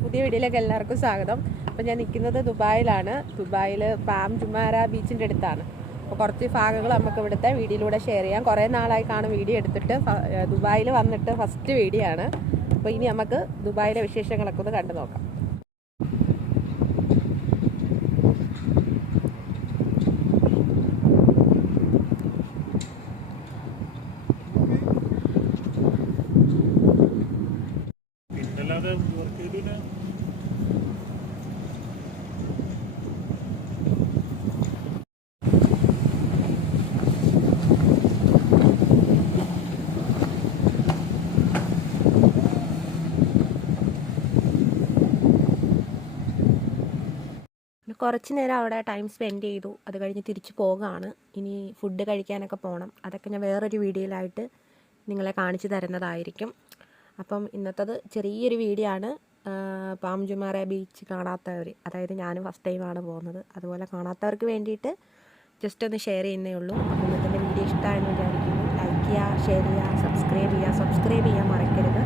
പുതിയ വീഡിയോയിലേക്ക് എല്ലാവർക്കും സ്വാഗതം. അപ്പോൾ ഞാൻ നിൽക്കുന്നത് ദുബായിലാണ്. ദുബായിൽ പാം ജുമാര ബീച്ചിൻ്റെ അടുത്താണ്. അപ്പോൾ കുറച്ച് ഭാഗങ്ങൾ നമുക്ക് ഇവിടുത്തെ വീഡിയോയിലൂടെ ഷെയർ ചെയ്യാം. കുറേ നാളായി കാണും വീഡിയോ എടുത്തിട്ട്. ദുബായിൽ വന്നിട്ട് ഫസ്റ്റ് വീഡിയോ ആണ്. അപ്പോൾ ഇനി നമുക്ക് ദുബായിലെ വിശേഷങ്ങളൊക്കെ ഒന്ന് കണ്ടു നോക്കാം. കുറച്ച് നേരം അവിടെ ടൈം സ്പെൻഡ് ചെയ്തു. അത് കഴിഞ്ഞ് തിരിച്ച് പോകുകയാണ്. ഇനി ഫുഡ് കഴിക്കാനൊക്കെ പോകണം. അതൊക്കെ ഞാൻ വേറൊരു വീഡിയോയിലായിട്ട് നിങ്ങളെ കാണിച്ചു തരുന്നതായിരിക്കും. അപ്പം ഇന്നത്തത് ചെറിയൊരു വീഡിയോ ആണ്. പാം ജുമാര ബീച്ച് കാണാത്തവർ, അതായത് ഞാനും ഫസ്റ്റ് ടൈമാണ് പോകുന്നത്, അതുപോലെ കാണാത്തവർക്ക് വേണ്ടിയിട്ട് ജസ്റ്റ് ഒന്ന് ഷെയർ ചെയ്യുന്നേ ഉള്ളൂ. അപ്പോൾ ഇന്നത്തെ വീഡിയോ ഇഷ്ടമായെന്ന് വിചാരിക്കുന്നു. ലൈക്ക് ചെയ്യുക, ഷെയർ ചെയ്യുക, സബ്സ്ക്രൈബ് ചെയ്യാൻ മറക്കരുത്.